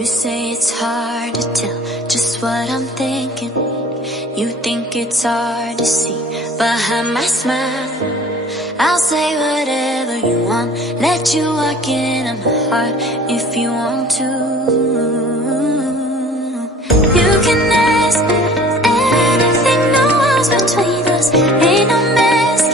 You say it's hard to tell just what I'm thinking. You think it's hard to see behind my smile. I'll say whatever you want, let you walk into my heart if you want to. You can ask me anything, no walls between us, ain't no mask.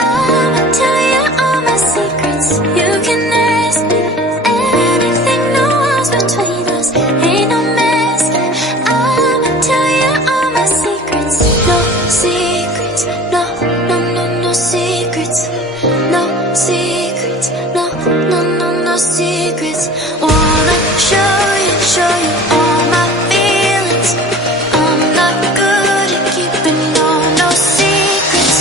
I'ma tell you all my secrets. You can ask me anything, no walls between us, ain't no mask. I'ma tell you all my secrets. No secrets, no, no, no, no secrets. No secrets, no, no, no, no secrets. Wanna show you all my feelings. I'm not good at keeping no secrets.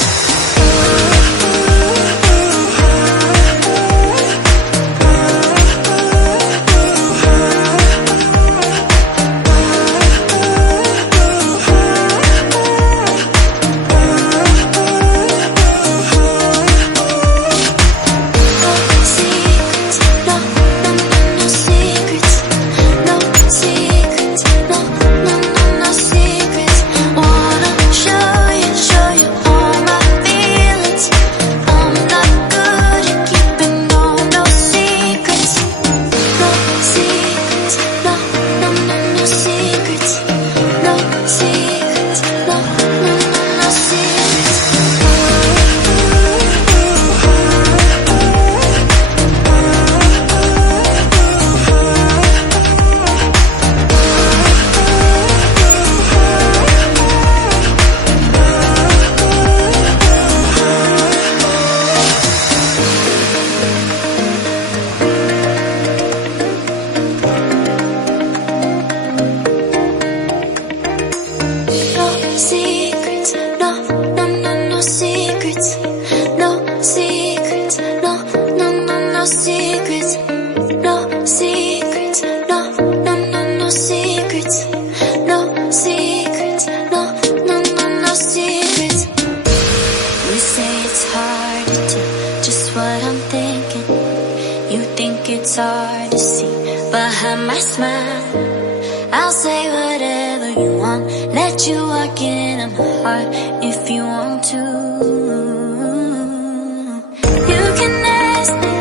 It's hard to see behind my smile. I'll say whatever you want, let you walk into my heart if you want to. You can ask me